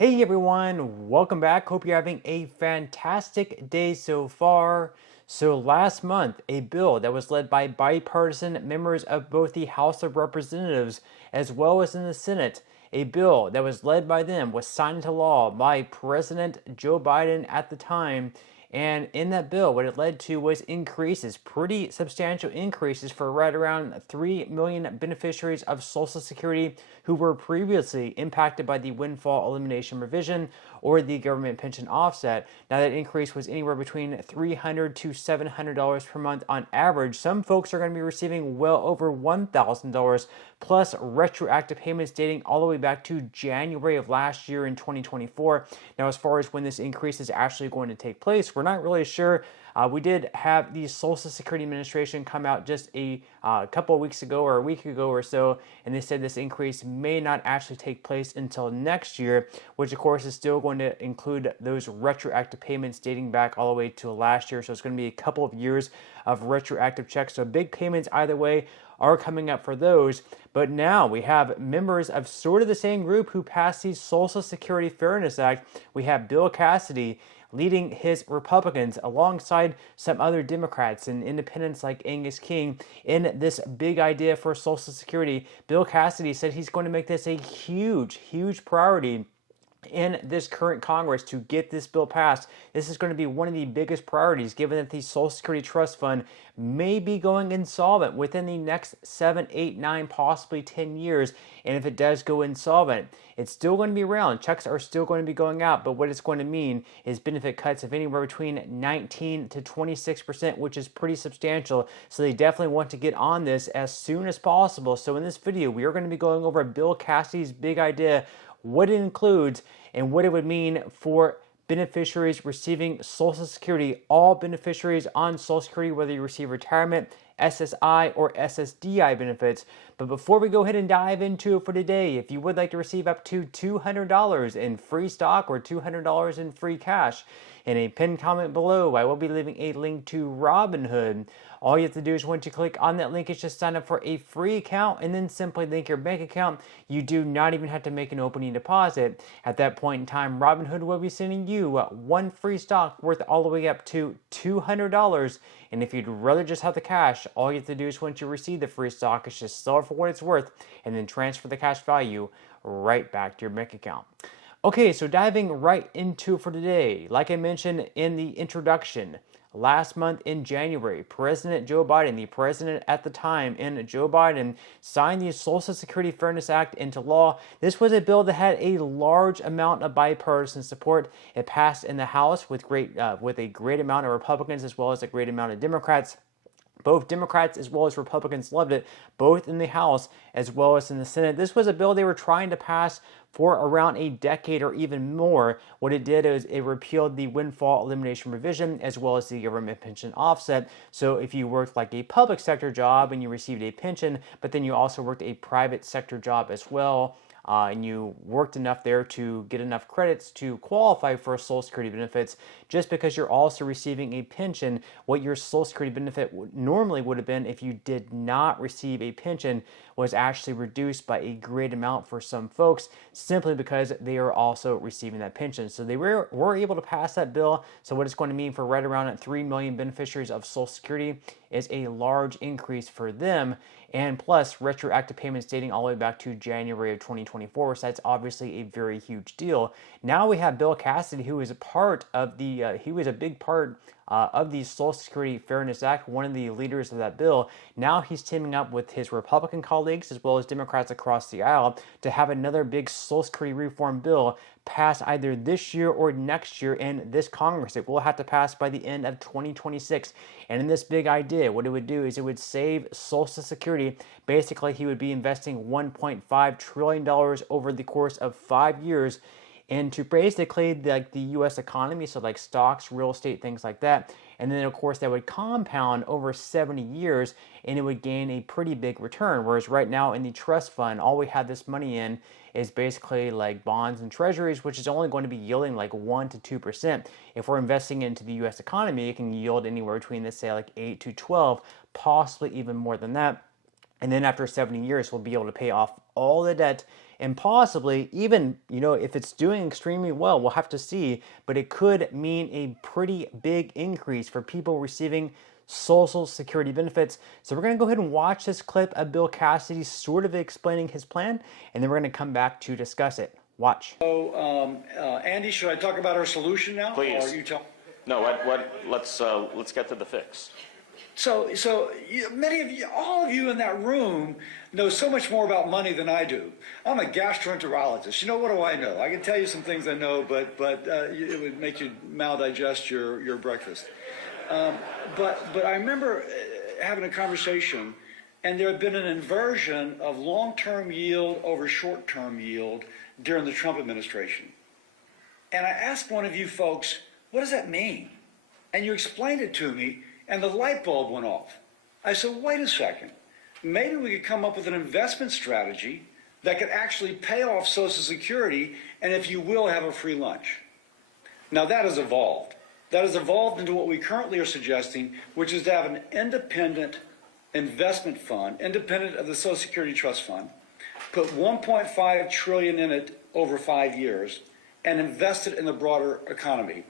Hey everyone, welcome back. Hope you're having a fantastic day so far. So, last month, a bill that was led by bipartisan members of both the House of Representatives as well as in the Senate, a bill that was led by them was signed into law by President Joe Biden at the time. And in that bill, what it led to was increases, pretty substantial increases for right around 3 million beneficiaries of Social Security who were previously impacted by the windfall elimination provision or the government pension offset. Now, that increase was anywhere between $300 to $700 per month on average. Some folks are going to be receiving well over $1,000 plus retroactive payments dating all the way back to January of last year in 2024. Now, as far as when this increase is actually going to take place, we're not really sure. We did have the Social Security Administration come out just a couple of weeks ago or a week ago or so, and they said this increase may not actually take place until next year, which of course is still going to include those retroactive payments dating back all the way to last year. So it's going to be a couple of years of retroactive checks. So big payments either way are coming up for those. But now we have members of sort of the same group who passed the Social Security Fairness Act. We have Bill Cassidy leading his Republicans alongside some other Democrats and independents like Angus King in this big idea for Social Security. Bill Cassidy said he's going to make this a huge priority in this current Congress to get this bill passed. This is going to be one of the biggest priorities given that the Social Security Trust Fund may be going insolvent within the next 7, 8, 9, possibly 10 years. And if it does go insolvent, it's still going to be around. Checks are still going to be going out, but what it's going to mean is benefit cuts of anywhere between 19 to 26%, which is pretty substantial. So they definitely want to get on this as soon as possible. So in this video, we are going to be going over Bill Cassidy's big idea, what it includes, and what it would mean for beneficiaries receiving Social Security, all beneficiaries on Social Security, whether you receive retirement, SSI, or SSDI benefits. But before we go ahead and dive into it for today, if you would like to receive up to $200 in free stock or $200 in free cash, in a pinned comment below, I will be leaving a link to Robinhood. All you have to do is once you click on that link, is just sign up for a free account and then simply link your bank account. You do not even have to make an opening deposit. At that point in time, Robinhood will be sending you one free stock worth all the way up to $200. And if you'd rather just have the cash, all you have to do is once you receive the free stock, is just sell it for what it's worth and then transfer the cash value right back to your bank account. Okay, so diving right into it for today, like I mentioned in the introduction, last month in January, President Joe Biden, the president at the time, and Joe Biden signed the Social Security Fairness Act into law. This was a bill that had a large amount of bipartisan support. It passed in the House with a great amount of Republicans as well as a great amount of Democrats. Both Democrats as well as Republicans loved it, both in the House as well as in the Senate. This was a bill they were trying to pass for around a decade or even more. What it did is it repealed the windfall elimination provision as well as the government pension offset. So if you worked like a public sector job and you received a pension, but then you also worked a private sector job as well, and you worked enough there to get enough credits to qualify for Social Security benefits, just because you're also receiving a pension, what your Social Security benefit normally would have been if you did not receive a pension was actually reduced by a great amount for some folks simply because they are also receiving that pension. So they were able to pass that bill. So what it's going to mean for right around 3 million beneficiaries of Social Security is a large increase for them, and plus retroactive payments dating all the way back to January of 2024. So that's obviously a very huge deal. Now we have Bill Cassidy, who is a part of he was a big part of the Social Security Fairness Act, one of the leaders of that bill. Now he's teaming up with his Republican colleagues as well as Democrats across the aisle to have another big Social Security reform bill pass either this year or next year in this Congress. It will have to pass by the end of 2026. And in this big idea, what it would do is it would save Social Security. Basically, he would be investing $1.5 trillion over the course of 5 years into basically like the U.S. economy, so like stocks, real estate, things like that. And then, of course, that would compound over 70 years, and it would gain a pretty big return. Whereas right now in the trust fund, all we have this money in is basically like bonds and treasuries, which is only going to be yielding like 1 to 2%. If we're investing into the U.S. economy, it can yield anywhere between, let's say, like 8 to 12, possibly even more than that. And then after 70 years, we'll be able to pay off all the debt and possibly even, if it's doing extremely well, we'll have to see, but it could mean a pretty big increase for people receiving Social Security benefits. So we're going to go ahead and watch this clip of Bill Cassidy sort of explaining his plan, and then we're going to come back to discuss it. Watch. So, Andy, should I talk about our solution now? Please. Or you tell? No, let's get to the fix. So many of you, all of you in that room know so much more about money than I do. I'm a gastroenterologist. What do I know? I can tell you some things I know, but it would make you maldigest your breakfast. But I remember having a conversation, and there had been an inversion of long-term yield over short-term yield during the Trump administration. And I asked one of you folks, what does that mean? And you explained it to me, and the light bulb went off. I said, wait a second. Maybe we could come up with an investment strategy that could actually pay off Social Security and, if you will, have a free lunch. Now that has evolved. That has evolved into what we currently are suggesting, which is to have an independent investment fund, independent of the Social Security Trust Fund, put $1.5 trillion in it over 5 years, and invest it in the broader economy.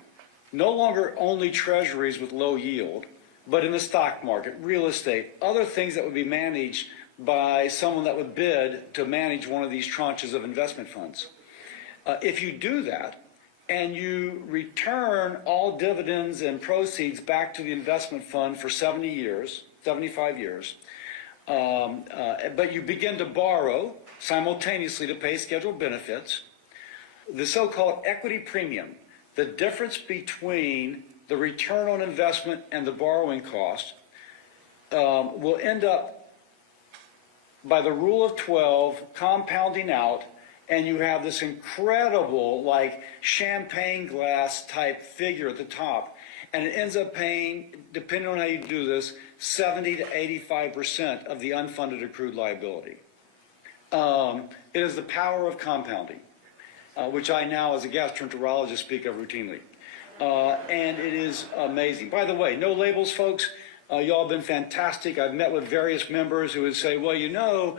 No longer only treasuries with low yield, but in the stock market, real estate, other things that would be managed by someone that would bid to manage one of these tranches of investment funds. If you do that, and you return all dividends and proceeds back to the investment fund for 70 years, 75 years, but you begin to borrow simultaneously to pay scheduled benefits, the so-called equity premium, the difference between the return on investment and the borrowing cost, will end up, by the rule of 12, compounding out, and you have this incredible, like, champagne glass type figure at the top, and it ends up paying, depending on how you do this, 70 to 85% of the unfunded accrued liability. It is the power of compounding, which I now, as a gastroenterologist, speak of routinely. And it is amazing. By the way, no labels, folks. Y'all have been fantastic. I've met with various members who would say, well,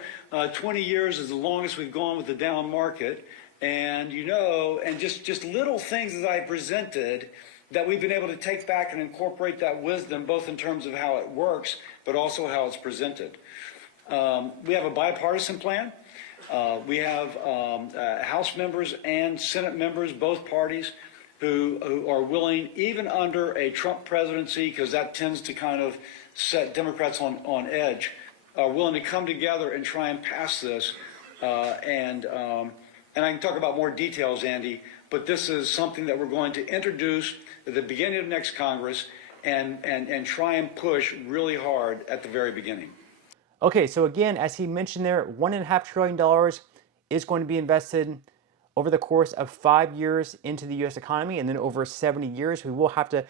20 years is the longest we've gone with the down market. And, and just little things that I presented that we've been able to take back and incorporate that wisdom, both in terms of how it works, but also how it's presented. We have a bipartisan plan. We have House members and Senate members, both parties, who are willing, even under a Trump presidency, because that tends to kind of set Democrats on edge, are willing to come together and try and pass this. And I can talk about more details, Andy, but this is something that we're going to introduce at the beginning of next Congress and try and push really hard at the very beginning. Okay, so again, as he mentioned there, $1.5 trillion is going to be invested over the course of 5 years into the U.S. economy, and then over 70 years, we will have to,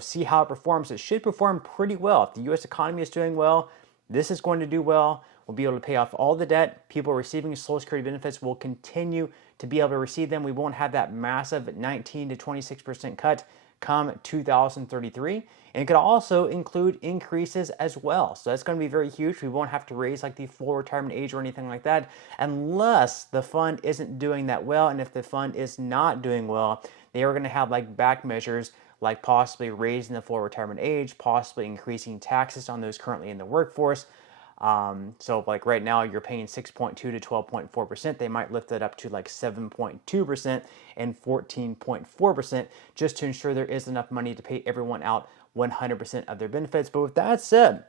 see how it performs. It should perform pretty well. If the U.S. economy is doing well, this is going to do well. We'll be able to pay off all the debt. People receiving Social Security benefits will continue to be able to receive them. We won't have that massive 19 to 26% cut come 2033. And it could also include increases as well. So that's going to be very huge. We won't have to raise like the full retirement age or anything like that unless the fund isn't doing that well. And if the fund is not doing well, they are going to have like back measures like possibly raising the full retirement age, possibly increasing taxes on those currently in the workforce. So like right now you're paying 6.2 to 12.4%. They might lift it up to like 7.2% and 14.4% just to ensure there is enough money to pay everyone out 100% of their benefits. But with that said,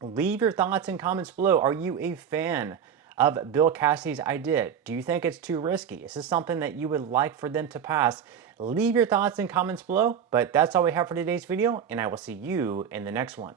leave your thoughts and comments below. Are you a fan of Bill Cassidy's idea? Do you think it's too risky? Is this something that you would like for them to pass? Leave your thoughts and comments below. But that's all we have for today's video, and I will see you in the next one.